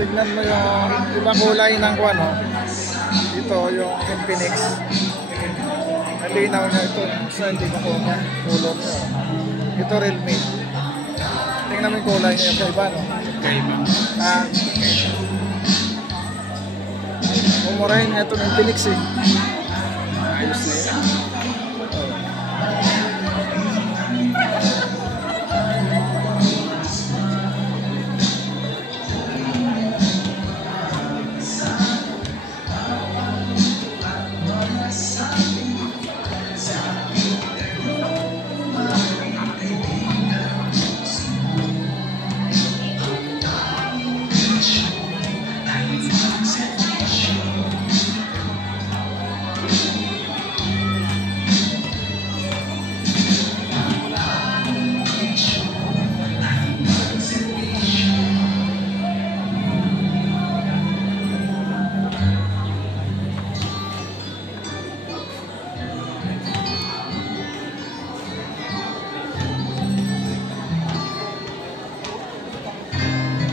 Tignan mo yung ibang kulay ng ano. Ito yung Infinix. Nalinaw niya ito. Sa hindi ko kulot niya. Ito Realme. Tingnan mo yung kulay niya. Yung iba, no? Kaiba. Umurahin nga ito ng Infinix eh. Ayos na yan.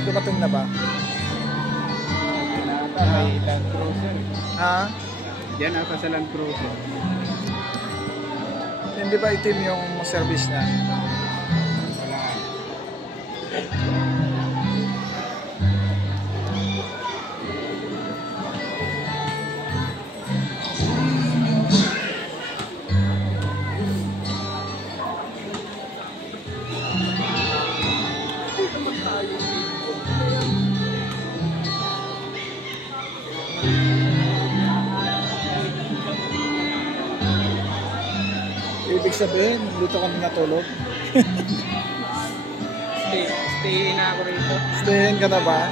Dumating na ba? May Land Cruiser. Ha? Yan ako sa Land Cruiser. Hindi ba itim yung service niya? Wala. Ibig sabihin, dito kami natulog. Stay na ako rito. Stayin ka na ba?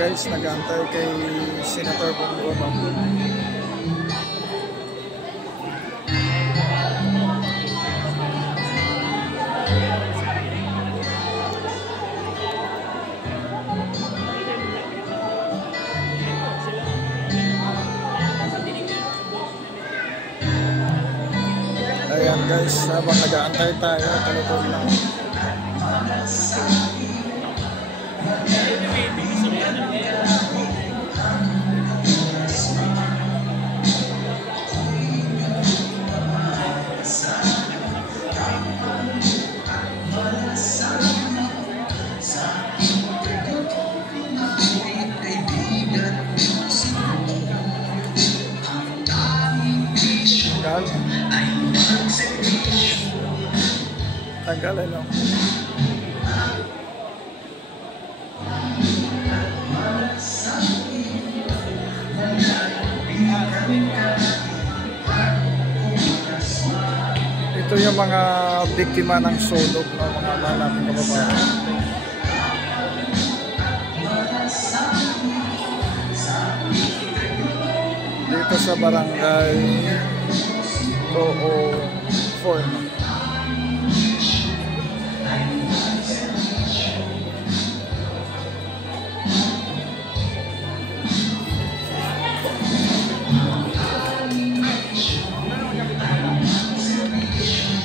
guys, nag-aantay kay Senator Bongo. Ayan guys, habang nag-aantay tayo, talutog lang. Tagal lang. Ito yung mga biktima ng sulog ng mga natin kababayan. Dito sa barangay 204.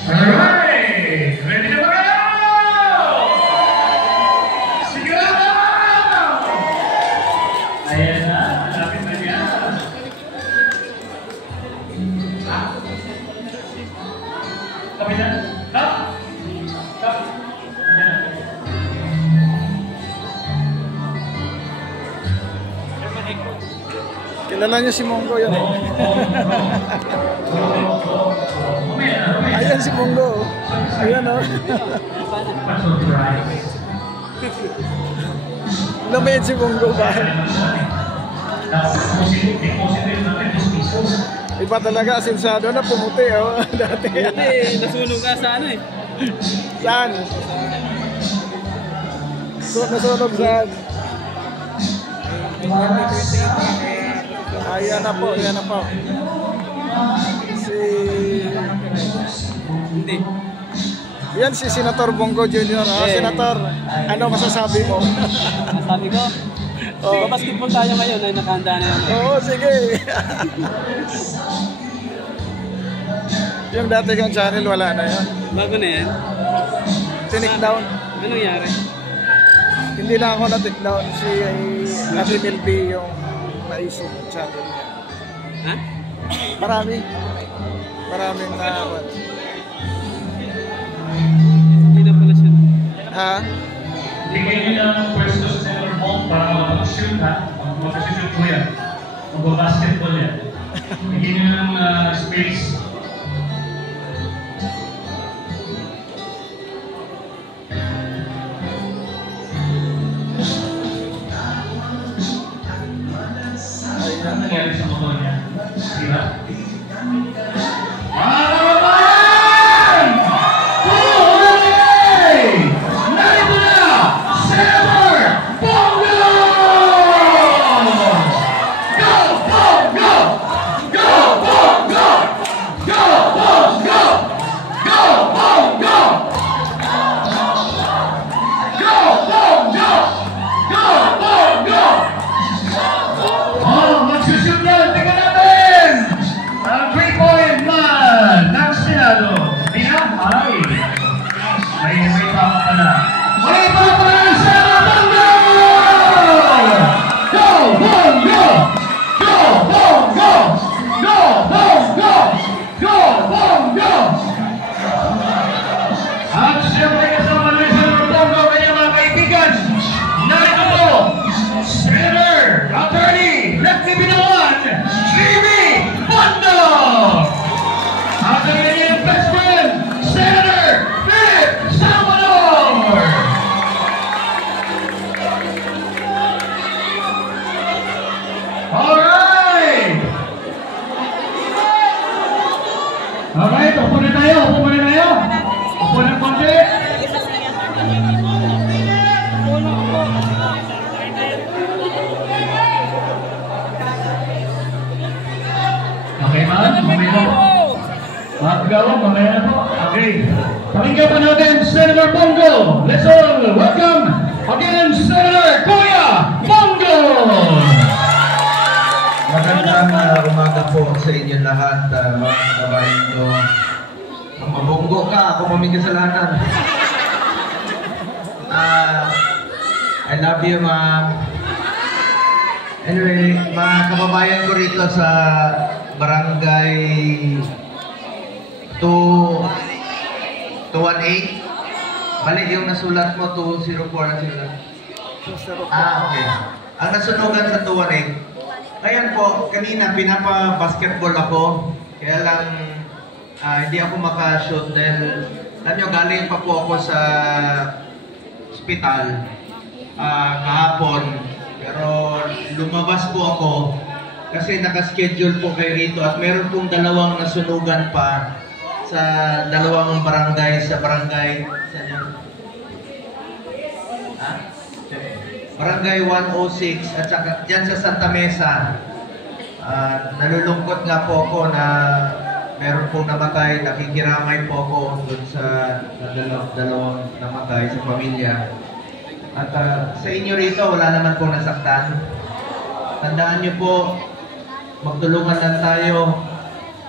Alright! Ready na ba kayo? Sigurado! Ayan na, malapit na yan. Kapitan, stop! Stop! Ayan. Kilala niyo si Mongo yun eh. Ayan si Mongo. Ayan o. Lumayan si Mongo ba? Iba talaga, asensado na pumuti o. Dati. Dati, nasunog ka sa ano eh. Saan? Nasunog saan? Ayan na po, ayan na po. Hindi. Yan si Senator Bongo Jr. Senator, ano masasabi mo? Sabi ko, basketball tayo ngayon ay nakahanda na yan. Oo, sige. Yung dati kang channel, wala na yan. Bago na yan. Tinik down. Anong nangyari? Hindi na ako na-take down. Si Ate Milby yung naisip ng channel niya. Ha? Maraming na... Hindi na pala siya. Ha? Tingin nyo ng pwesto sa Senator Bong para mag-shoot ha? Mag-shoot ko yan. Mag-basketball yan. Tingin nyo ng space. Ano nangyari sa motor niya? Sira? Alright, upo na tayo. Upo ng konti. Okay, ma'am? Mamaya na po. Mga kagawad, mamaya na po. Okay. Pakinggan pa natin, Senator Bongo. Let's all welcome again, Senator Kuya Bongo! Magandang umaga po sa inyo lahat, mga kababayan ko. Kung mabunggo ka, ako may kasalanan. I love you, ma'am. Anyway, mga kababayan ko rito sa barangay 218. Mali yung nasulat mo, 204 na sinulat. Okay. Ang nasunugan sa 218. Ngayon po, kanina pinapa-basketball ako. Kaya lang hindi ako maka-shoot dahil alam nyo, galing pa po ako sa ospital kahapon. Pero lumabas po ako kasi nakaschedule po kayo rito at meron pong dalawang nasunugan pa sa dalawang barangay, sa barangay Barangay 106 at saka dyan sa Santa Mesa. Nalulungkot nga po ako na meron pong namatay, nakikiramay po ako dun sa dalawang namatay sa pamilya. At sa inyo rito, wala naman pong nasaktan. Tandaan nyo po, magtulungan lang tayo.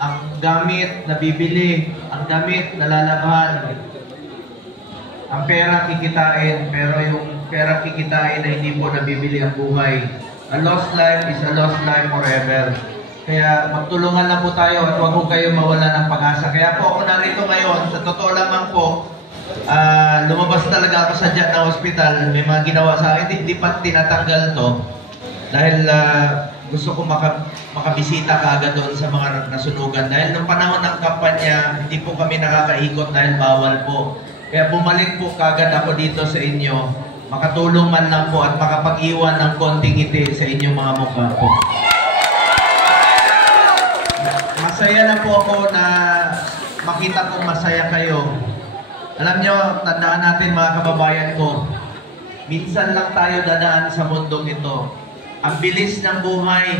Ang gamit na bibili, ang gamit na lalabhan, ang pera kikitain, pero yung pera kikitain na hindi po nabibili ang buhay. A lost life is a lost life forever. Kaya magtulungan lang po tayo at huwag po kayo mawala ng pag-asa. Kaya po ako narito ngayon, sa totoo lamang po, lumabas talaga ako sa dyan na hospital. May mga ginawa sa akin, hindi pa tinatanggal to. Dahil gusto ko makabisita kaagad doon sa mga nasunugan. Dahil nung panahon ng kampanya, hindi po kami nakakaikot dahil bawal po. Kaya bumalik po kaagad ako dito sa inyo. Makatulong man lang po at makapag-iwan ng konting ngiti sa inyong mga mukha po. Masaya na po ako na makita kong masaya kayo. Alam nyo, tandaan natin mga kababayan ko, minsan lang tayo dadaan sa mundong ito. Ang bilis ng buhay,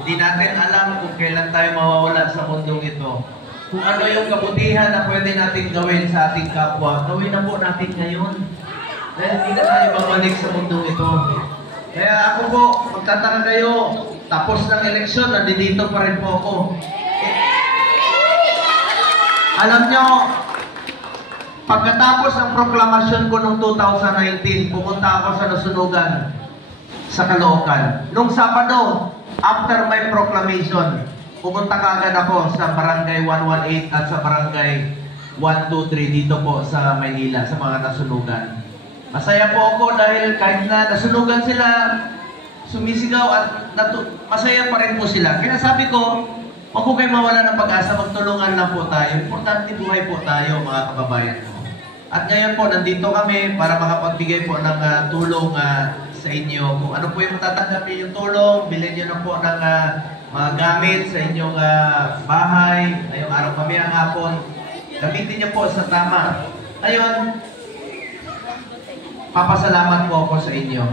hindi natin alam kung kailan tayo mawawala sa mundong ito. Kung ano yung kabutihan na pwede natin gawin sa ating kapwa, gawin na po natin ngayon. Dahil hindi na tayo babalik sa mundong ito. Kaya ako po, magtataka kayo, tapos ng eleksyon, nandito pa rin po ako. Alam nyo, pagkatapos ng proklamasyon ko noong 2019, pumunta ako sa nasunugan sa Caloocan. Nung Sabado, after my proclamation, pumunta kaagad ako sa barangay 118 at sa barangay 123 dito po sa Maynila, sa mga nasunugan. Masaya po ako dahil kahit na nasunugan sila, sumisigaw at masaya pa rin po sila. Kaya sabi ko, huwag po kayo mawala ng pag-asa, magtulungan lang po tayo. Importante buhay po tayo, mga kababayan ko. At ngayon po, nandito kami para makapagbigay po ng tulong sa inyo. Kung ano po yung matatanggapin yung tulong, bilhin nyo na po ng mga gamit sa inyong bahay, ngayong araw kami ang hapon. Gamitin nyo po sa tama. Ngayon, papasalamat po ako sa inyo.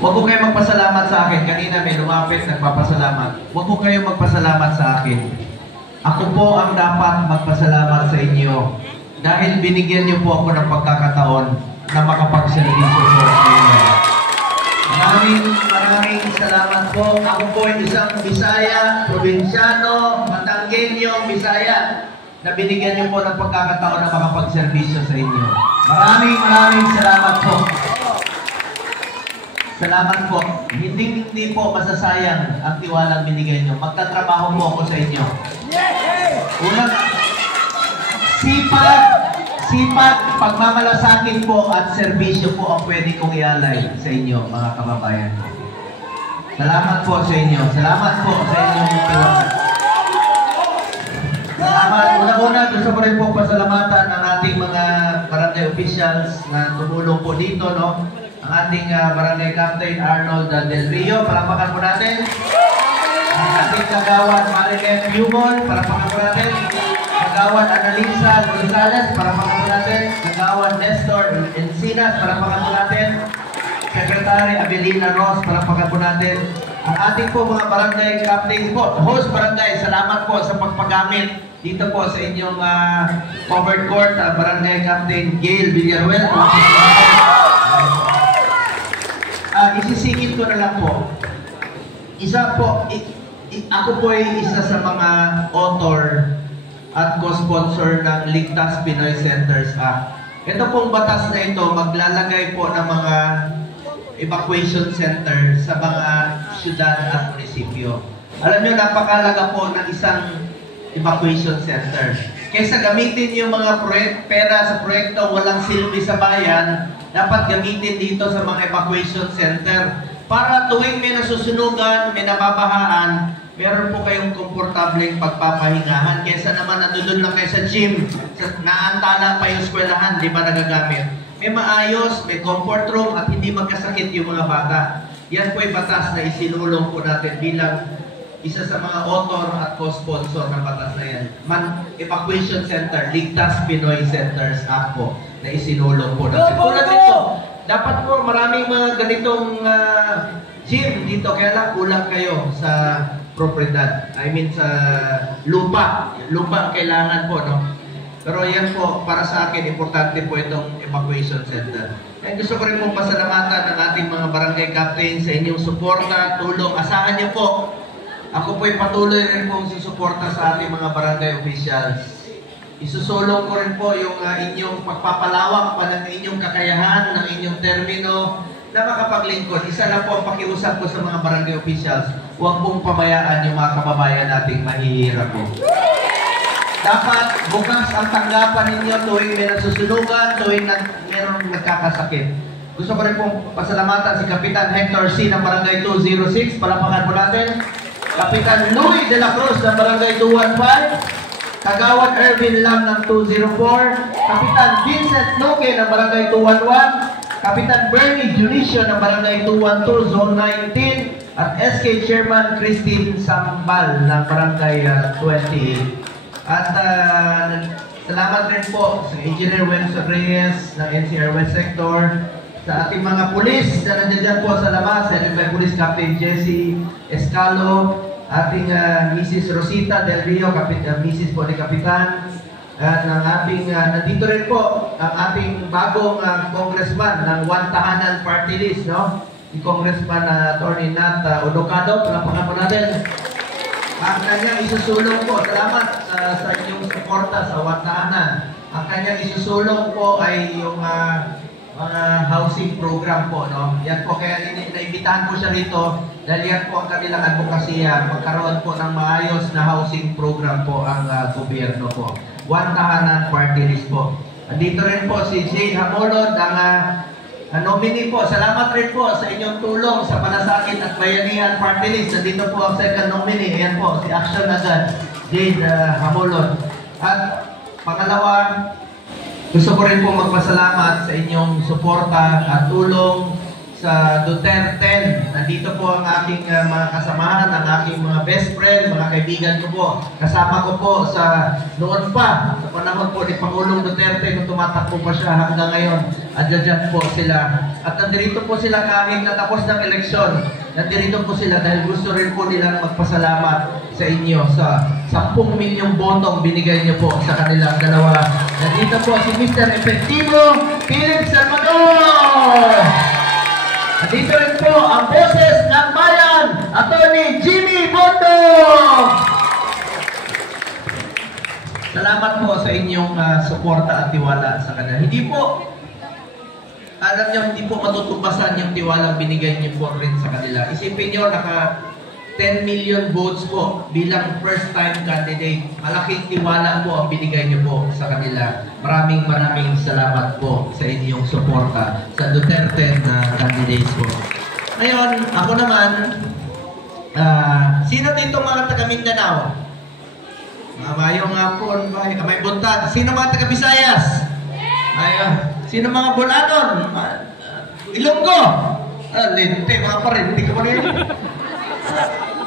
Huwag po kayo magpasalamat sa akin. Kanina may lumapit, nagpapasalamat. Huwag po kayo magpasalamat sa akin. Ako po ang dapat magpasalamat sa inyo. Dahil binigyan niyo po ako ng pagkakataon na makapagservisyo sa inyo. Maraming salamat po. Ako po ay isang Bisaya, Probinsyano, Batanggenyo, Bisaya, na binigyan niyo po ng pagkakataon na makapagservisyo sa inyo. Maraming salamat po. Salamat po. Hindi po masasayang ang tiwalang binigay niyo. Magtatrabaho po ako sa inyo. Unang sipag, pagmamalasakit po at serbisyo po ang pwede kong ialay sa inyo, mga kababayan. Salamat po sa inyo. Salamat po sa inyong tiwala. Salamat. Una-una, gusto ko rin po pasalamatan ang ating mga barangay officials na tumulong po dito, no? Ang ating barangay captain Arnold Del Rio, palakpakan po natin. Ang ating kagawad Marilyn Yumon, palakpakan po natin. Kagawad Annalisa Gonzalez, palakpakan po natin. Kagawad Nestor Encinas, palakpakan po natin. Secretary Abelina Ross, palakpakan po natin. Ang ating po mga barangay captains po, host barangay, salamat po sa pagpagamit dito po sa inyong covered court, barangay captain Gail Villaruel. Isisingit ko na lang po. Isa po, ako po ay isa sa mga author at co-sponsor ng Ligtas Pinoy Centers Act. Ito pong batas na ito maglalagay po ng mga evacuation center sa mga syudad at munisipyo. Alam niyo, napakalaga po ng isang evacuation center. Kaysa gamitin yung mga pera sa proyekto walang silbi sa bayan, dapat gamitin dito sa mga evacuation center para tuwing may nasusunugan, may nababahaan, meron po kayong komportableng pagpapahingahan kaysa naman nandun lang kayo sa gym, naantala pa yung eskwelahan, di ba nagagamit? May maayos, may comfort room at hindi magkasakit yung mga bata. Yan po yung batas na isinulong po natin bilang isa sa mga author at co-sponsor ng batas na yan. Evacuation Center, Ligtas Pinoy Centers Act po na isinulong po natin. Tulad nito, dapat po maraming mga ganitong gym dito, kaya lang kulang kayo sa propriedad. I mean sa lupa. Lupa ang kailangan po, no? Pero yan po, para sa akin, importante po itong evacuation center. And gusto ko rin pong pasalamatan ng ating mga barangay captains sa inyong suporta, tulong. Asahan niyo po, ako po'y patuloy rin pong susuporta sa ating mga barangay officials. Isusulong ko rin po yung inyong pagpapalawak pa ng inyong kakayahan, ng inyong termino na makapaglingkod. Isa lang po ang pakiusap ko sa mga barangay officials, huwag pong pabayaan yung mga kababayan nating mahihirap po. Dapat bukas ang tanggapan ninyo tuwing may nasusunugan, tuwing mayroong nagkakasakit. Gusto ko rin pong pasalamatan si Kapitan Hector C. ng Barangay 206. Palapakan po natin. Kapitan Louis de la Cruz ng Barangay 215. Kagawad Ervin Lam ng 204. Kapitan Vincent Noque ng Barangay 211. Kapitan Bernie Junicio ng Barangay 212, Zone 19. At SK Chairman Christine Sambal ng Barangay 28. At salamat rin po sa Engineer Wenzo Reyes ng NCR West Sector, sa ating mga pulis na nandiyan po sa labas, sa Police Captain Jesse Escalo, ating Mrs. Rosita Del Rio, Mrs. po ni Kapitan, at ng ating, nandito rin po ang ating bagong congressman ng One Tahanan Party List, no? Si Congressman Attorney Nat Odocado. Palapakan po natin. Ang kanyang isusulong po, salamat sa inyong suporta sa One Tahanan. Ang kanyang isusulong po ay yung mga housing program po, no? Yan po, kaya naibitahan ko siya rito dahil yan po ang kanilang advokasya. Magkaroon po ng maayos na housing program po ang gobyerno po. One Tahanan Party List po. Andito rin po si Jay Hamolod, ang nominee po. Salamat rin po sa inyong tulong sa Malasakit at Bayanihan Party List. Nandito po ang second nominee. Ayan po, si Action agad, Jade Hamolod. At pangalawa, gusto ko rin po magpasalamat sa inyong suporta at tulong sa Duterte. Nandito po ang aking mga kasamahan, ang aking mga best friend, mga kaibigan ko po. Kasama ko po sa noon pa, sa panahon po ni Pangulong Duterte, nung tumatakbo pa siya hanggang ngayon. Adyan po sila. At nandito po sila kahit natapos ng eleksyon. Nandito po sila dahil gusto rin po nilang magpasalamat sa inyo sa 10 milyong botong binigay niyo po sa kanilang dalawa. Nandito po si Mr. Efectivo Philip Salvador. Nandito rin po ang boses ng bayan, Attorney Jimmy Bondo. Salamat po sa inyong suporta at tiwala sa kanila. Hindi po, alam niyo, hindi po matutumbasan yung tiwalang binigay niyo po rin sa kanila. Isipin niyo, naka 10 million votes po bilang first time candidate. Malaking tiwala po ang binigay niyo po sa kanila. Maraming salamat po sa inyong suporta sa Duterte na candidates po. Ngayon, ako naman, sino dito mga taga Mindanao? Mayong hapon, may buntag. Sino mga taga Visayas? Sino mga Bulanon? Ilonggo? Lente, mga parin, hindi ko pa rin.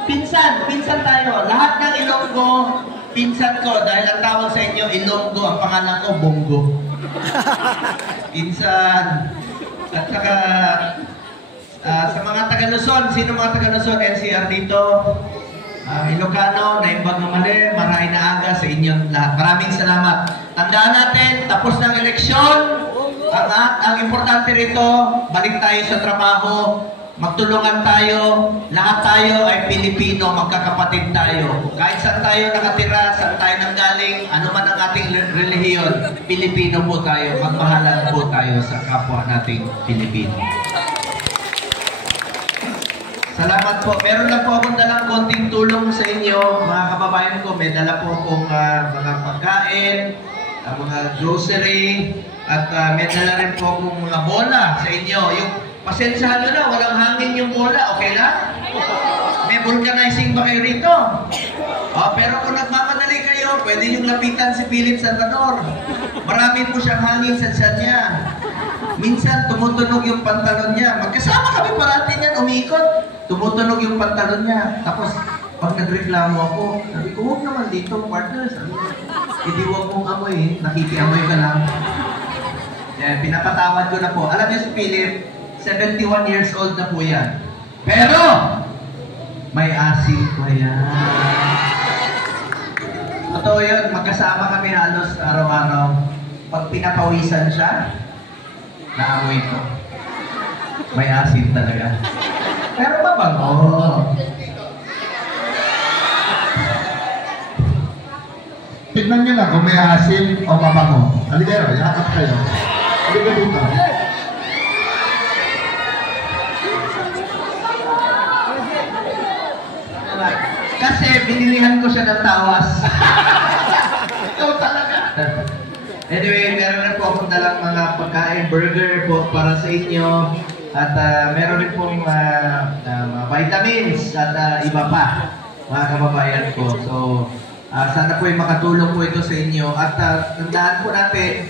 Pinsan tayo. Lahat ng Ilonggo, pinsan ko. Dahil ang tawag sa inyo, Ilonggo, ang pangalan ko, Bongo. Pinsan. At saka, Sa mga taga Luzon, sino mga taga Luzon? NCR dito. Ilocano, Naimbag na mali, Maray na aga sa inyong lahat. Maraming salamat. Tandaan natin, tapos ng eleksyon, ang importante rito, balik tayo sa trabaho, magtulungan tayo, lahat tayo ay Pilipino, magkakapatid tayo. Kahit saan tayo nakatira, saan tayo nanggaling, ano man ang ating relihiyon, Pilipino po tayo, magmahalan po tayo sa kapwa nating Pilipino. Salamat po. Meron na po akong dalang konting tulong sa inyo, mga kababayan ko. May dala po akong mga pagkain, mga grocery, at may dala rin po akong mga bola sa inyo. Yung pasensyahan nyo na, walang hangin yung bola. Okay lang? May vulcanizing ba kayo rito? Pero kung nagmamadali kayo, pwede yung lapitan si Philip Salvador. Marami po siyang hangin sa tiyan niya. Minsan, tumutunog yung pantalon niya. Magkasama kami parati niyan, umiikot. Tumutunog yung pantalon niya. Tapos, pag nagreklamo ako, sabi ko, huwag naman dito, partner. Sabi ko, hindi huwag mong amoy, nakikiamoy ka lang. Yan, pinapatawad ko na po. Alam niyo si Philip, 71 years old na po yan. Pero, may asin pa yan. Totoo yun, magkasama kami halos araw-araw. Pag pinapawisan siya, naamoy ko. May asin talaga. Pero mabango. Tignan nyo lang kung may asin o mabango. Halika, yakap kayo. Halika dito. Kasi binilihan ko siya ng tawas. Ikaw talaga. Anyway, meron rin po akong dalang mga pagkain, burger po para sa inyo. At meron rin pong mga vitamins at iba pa, mga kababayan ko. So, sana po ay makatulong po ito sa inyo. At tandaan po natin,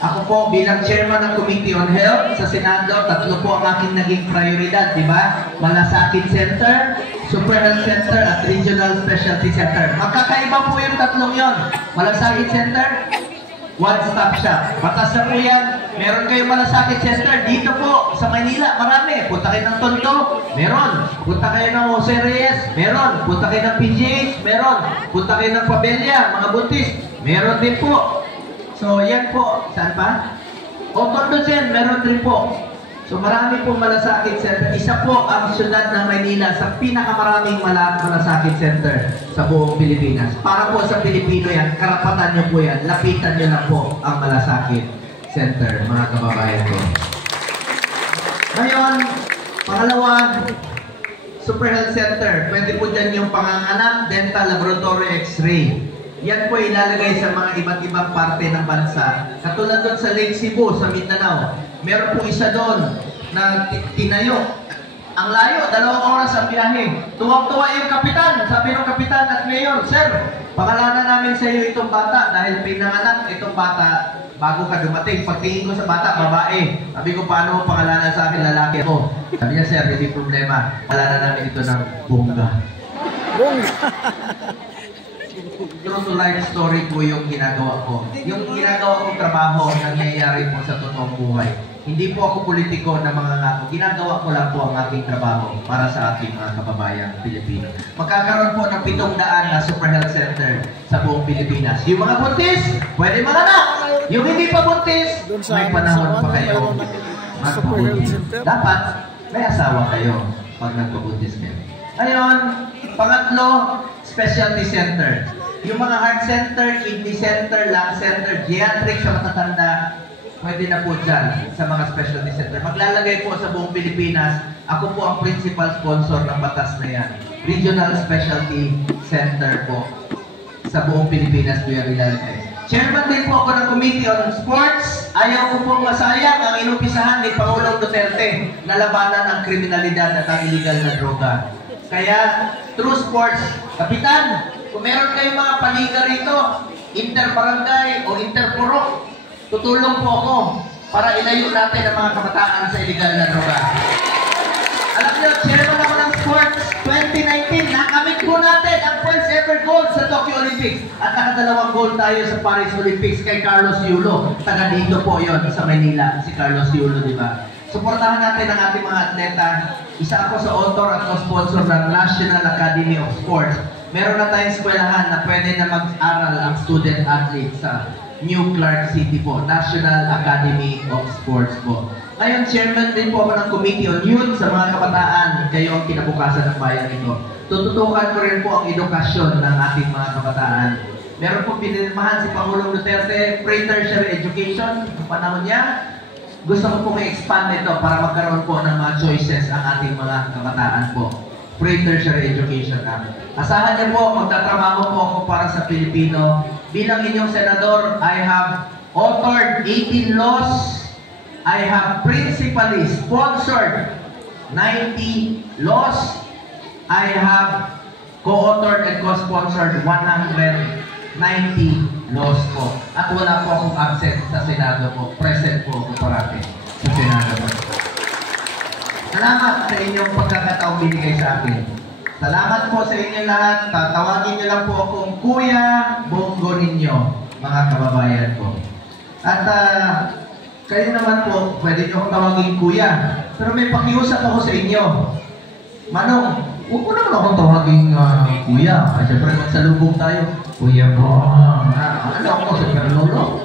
ako po bilang chairman ng Committee on Health sa Senado, 3 po ang aking naging prioridad, di ba? Malasakit Center, Super Health Center, at Regional Specialty Center. Magkakaiba po yung 3 yon. Malasakit Center, one-stop shop. Batas na po yan. Meron kayong Malasakit Center dito po sa Manila. Marami. Punta kayo ng Tondo. Meron. Punta kayo ng Jose Reyes. Meron. Punta kayo ng PGH. Meron. Punta kayo ng Pabella. Mga buntis. Meron din po. So, yan po. Saan pa? O, Tondo Zen. Meron din po. So, marami pong Malasakit Center. Isa po ang syudad ng Manila sa pinakamaraming Malasakit Center sa buong Pilipinas. Para po sa Pilipino yan, karapatan nyo po yan. Lapitan nyo na po ang Malasakit Center, mga kababayan ko. Ngayon, pangalawa, Super Health Center. Pwede po dyan yung panganganak, dental, laboratory, x-ray. Yan po ilalagay sa mga iba't ibang parte ng bansa. Katulad doon sa Lake Cebu, sa Mindanao. Meron po isa doon na tinayo. Ang layo, 2 oras ang biyahe. Tuwang-tuwa yung kapitan. Sabi ng kapitan at mayor, Sir, pangalanan namin sa iyo itong bata dahil pinanganak itong bata bago ka dumating. Pagtingin ko sa bata, babae. Sabi ko, paano mo pangalanan sa akin, lalaki ako? Sabi niya, Sir, hindi problema. Pangalanan namin ito ng Bunga. Bunga! True to life story po yung ginagawa ko. Yung ginagawa kong trabaho, nangyayari po sa totoong buhay. Hindi po ako politiko na mga ngako. Ginagawa ko lang po ang aking trabaho para sa ating mga kababayang Pilipino. Magkakaroon po ng 700 na Super Health Center sa buong Pilipinas. Yung mga buntis, pwede manganak. Yung hindi pa buntis, may panahon pa kayo magpabuntis. Dapat may asawa kayo pag nagpabuntis kayo. Ngayon, pangatlo, specialty center. Yung mga heart center, kidney center, lung center, geriatric sa matatanda, pwede na po dyan sa mga specialty center. Maglalagay po sa buong Pilipinas, ako po ang principal sponsor ng batas na yan. Regional Specialty Center po. Sa buong Pilipinas po yan ilalagay. Chairman din po ako ng Committee on Sports. Ayaw ko pong masayang ang inumpisahan ni Pangulong Duterte na labanan ang kriminalidad at ang illegal na droga. Kaya, through sports, Kapitan, kung meron kayong mga paliga rito, inter-barangay o inter-purok, tutulong po ako para ilayo natin ang mga kabataan sa illegal na droga. Alam niyo, chairman ako ng sports 2019, nakamit po natin ang first ever gold sa Tokyo Olympics. At nakadalawang gold tayo sa Paris Olympics kay Carlos Yulo. Taga dito po yon sa Manila, si Carlos Yulo, di ba? Suportahan natin ang ating mga atleta. Isa ako sa author at co-sponsor ng National Academy of Sports. Meron na tayong eskwelahan na pwede na mag-aral ang student athlete sa New Clark City po, National Academy of Sports po. Ngayon, chairman din po ako ng Committee on Youth sa mga kabataan. Kayo ang kinabukasan ng bayan ito. Tututukan ko rin po ang edukasyon ng ating mga kabataan. Meron po pinirmahan si Pangulong Duterte, pre-tertiary education. Sa panahon niya, gusto ko po i-expand ito para magkaroon po ng mga choices ang ating mga kabataan po. Pre-tertiary education namin. Asahan niyo po, magtatrabaho po ako para sa Pilipino. Bilang inyong senador, I have authored 18 laws. I have principally sponsored 90 laws. I have co-authored and co-sponsored 190 laws po. At wala po akong absent sa Senado po. Present po ako parati sa Senado po. Salamat sa inyong pagkakataong binigay sa akin. Salamat po sa inyo lahat. Tatawagin niyo lang po akong Kuya Bongo ninyo, mga kababayan ko. At kayo naman po, pwede niyo akong tawagin Kuya. Pero may pakiusap ako sa inyo. Manong, huwag mo naman akong tawagin Kuya. Ay, siyempre magsalubong tayo. Kuya po. Ano ako, Super Lolo?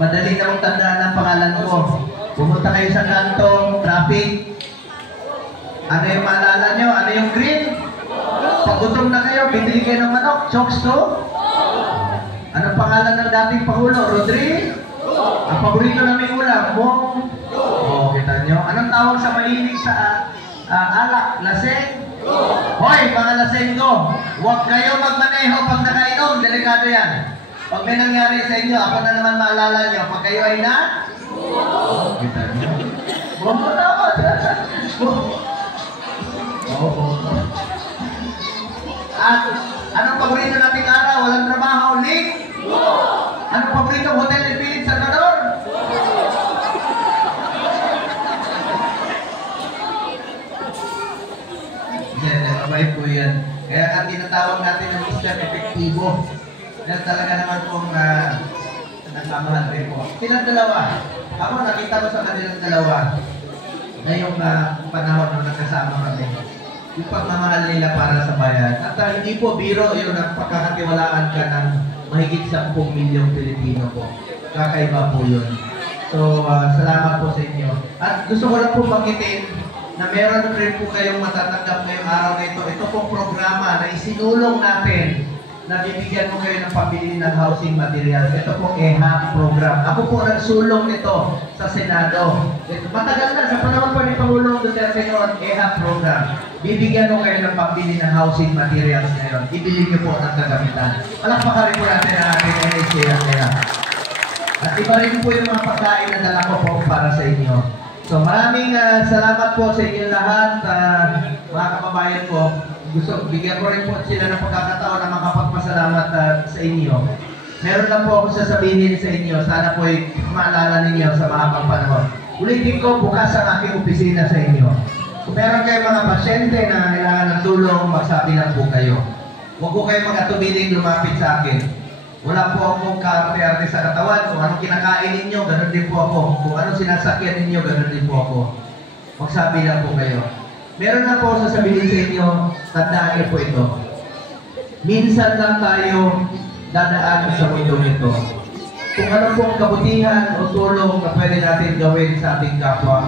Madali namang tandaan ang pangalan ko. Pumunta kayo sa kantong, traffic. Ano yung maalala nyo? Ano yung green? Pag gutom na kayo, bibili kayo ng manok. Chokes to? Anong pangalan ng dating Pangulo? Rodri? Ang paborito namin ulam, Mong? Oo, kita nyo. Anong tawag sa mahilig sa alak? Laseng? Hoy, mga laseng ko! Huwag kayo magmaneho pag nakainom. Delikado yan. Pag may nangyari sa inyo, ako na naman maalala nyo. Pag kayo ay na? Kita nyo. Mong tawag. Oo. At anong paborito nating araw? Walang trabaho, Ling? Anong paborito hotel ni Philip Salvador? Yan, mabait po yan. Kaya ang tinatawag natin ng Mr. Epektibo. Yan talaga naman pong nagmamahal rin po. Silang dalawa. Ako nakita ko sa kanilang dalawa ngayong panahon na nagkasama kami. Yung pagmamahal nila para sa bayan. At hindi po biro yun ang pagkakatiwalaan ka ng mahigit 10 milyong Pilipino po. Kakaiba po yun. So, salamat po sa inyo. At gusto ko lang po banggitin na meron rin po kayong matatanggap ngayong araw na ito. Ito pong programa na isinulong natin na bibigyan mo kayo ng pambili ng housing materials. Ito pong EHAP program. Ako po nagsulong nito sa Senado. Matagal na, sa panahon pa ni Pangulong Duterte noon, EHAP program. Bibigyan mo kayo ng pambili ng housing materials ngayon. Ibili niyo po ng kagamitan. Palakpakan rin po natin ang ating NHA ngayon. At iba rin po yung mga pagkain na dala ko po para sa inyo. So maraming salamat po sa inyo lahat, mga kababayan ko. Gusto, bigyan ko rin po sila ng pagkakataon na makapagpasalamat sa inyo. Meron lang po ako sasabihin sa inyo. Sana po ay maalala ninyo sa mahabang panahon. Ulitin ko, bukas ang aking opisina sa inyo. Kung meron kayo mga pasyente na kailangan ng tulong, magsabi lang po kayo. Huwag po kayo mag-atubiling lumapit sa akin. Wala po akong kaarte-arte sa katawan. Kung anong kinakain ninyo, ganun din po ako. Kung anong sinasakyan ninyo, ganun din po ako. Magsabi lang po kayo. Meron na po sasabihin sa inyo, tandaan niyo po ito. Minsan lang tayo dadaan sa mundo nito. Kung ano pong kabutihan o tulong na pwede natin gawin sa ating kapwa,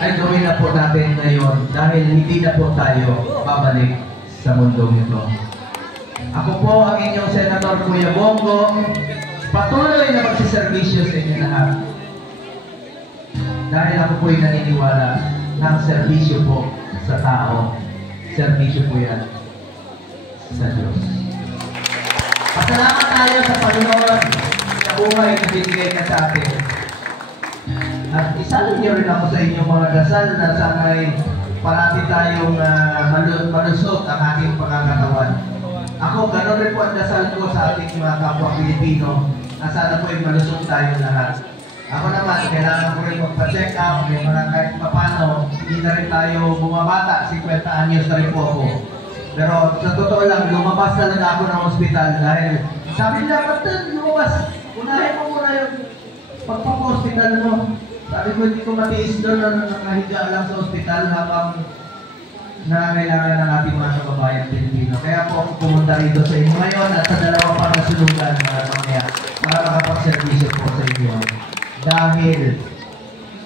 ay gawin na po natin ngayon dahil hindi na po tayo babalik sa mundo nito. Ako po ang inyong Senator Kuya Bongo, patuloy na magsiservisyo sa inyo lahat. Dahil ako po'y naniniwala ng serbisyo po sa tao, serbisyo po yan sa Diyos. Pasalamat tayo sa Panginoon sa buhay na binigay na sa atin. At isalin niyo rin ako sa inyong mga dasal na sana'y parati tayong malusot ang ating pangangatawa. Ako, gano'n rin po ang dasal ko sa ating mga kapwa Pilipino na sana po ay malusot tayong lahat. Ako naman, kailangan ko rin magpa-check up, may mga kahit papano, hindi na rin tayo bumabata, 50 anyos na rin po ako. Pero sa totoo lang, lumabas talaga ako ng ospital dahil sabi nila, Patel, lumabas, unahin mo muna yung pagpapa-hospital mo. Sabi ko, hindi ko matiis doon na nakahiga lang sa ospital habang nangangailangan ng ating mga kababayan Pilipino. Kaya po ako pumunta rito sa inyo ngayon at sa dalawa pang nasunugan mamaya para makapag-servisyo po sa inyo. Dahil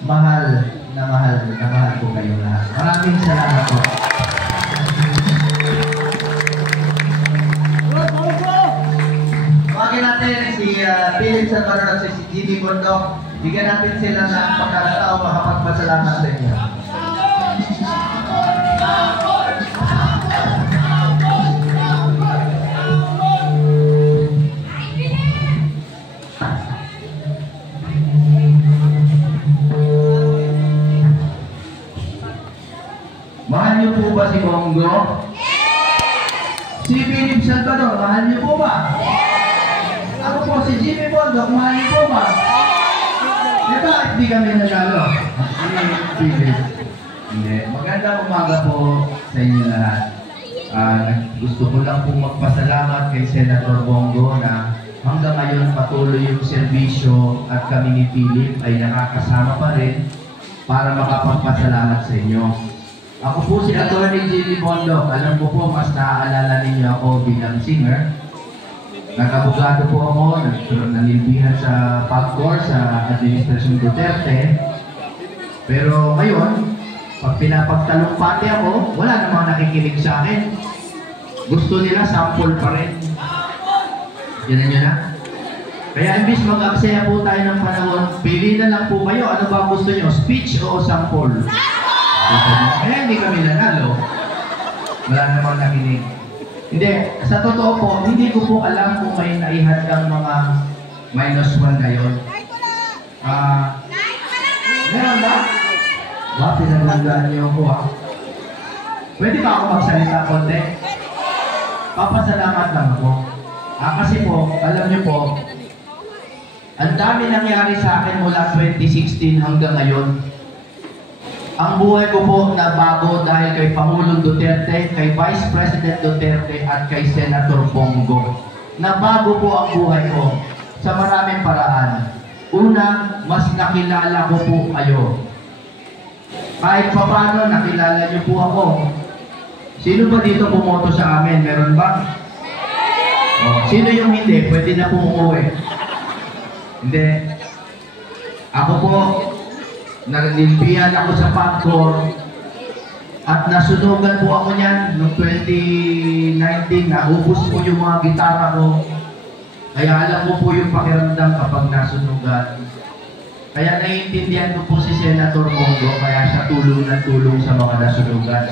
mahal na mahal po kayo lahat. Maraming salamat po. Tawagin natin si Philip Salvador at si Jimmy Bondok. Bigyan natin sila ng pagkakataon makapagpasalamat sa inyo. Mahal niyo po ba si Bongo? Si Philip Salvador, mahal niyo po ba? Ako po si Jimmy Bondok, mahal niyo po ba? Bakit di kami nanalo? Philip. Hindi. Magandang umaga po sa inyo lahat. Gusto ko lang po magpasalamat kay Senator Bongo na hanggang ngayon patuloy yung serbisyo at kami ni Philip ay nakakasama pa rin para makapagpasalamat sa inyo. Ako po si Atty. Jimmy Bondok. Alam ko po, mas naaalala ninyo ako bilang singer. Nag-abogado po ako, nanilbihan sa PAGCOR, sa Administrasyon Duterte. Pero ngayon, pag pinapagtalumpati ako, wala namang nakikinig sa akin. Gusto nila sample pa rin. Yan nyo na. Kaya imbis mag-aksaya po tayo ng panahon, pili na lang po kayo. Ano ba gusto nyo? Speech o sample? Eh, hindi kami nanalo. Wala namang nakinig. Hindi, sa totoo po, hindi ko po alam kung may naihadang mga -1 ngayon. Meron ba? Ba, pinagandaan niyo ako Pwede ba ako magsalita konti? Papasalamat lang ako. Kasi po, alam niyo po, ang dami nangyari sa akin mula 2016 hanggang ngayon. Ang buhay ko po nabago dahil kay Pangulong Duterte, kay Vice President Duterte at kay Senator Bongo. Nabago po ang buhay ko sa maraming paraan. Una, mas nakilala ko po kayo. Kahit paano nakilala niyo po ako. Sino ba dito bumoto sa amin? Meron ba? Sino yung hindi? Pwede na po umuwi. Hindi. Ako po, nagdilbihan ako sa PAGCOR at nasunugan po ako niyan noong 2019. Naubos po yung mga gitara ko. Kaya alam mo po yung pakiramdam kapag nasunugan. Kaya naiintindihan ko po si Senator Bongo, kaya siya tulong na tulong sa mga nasunugan.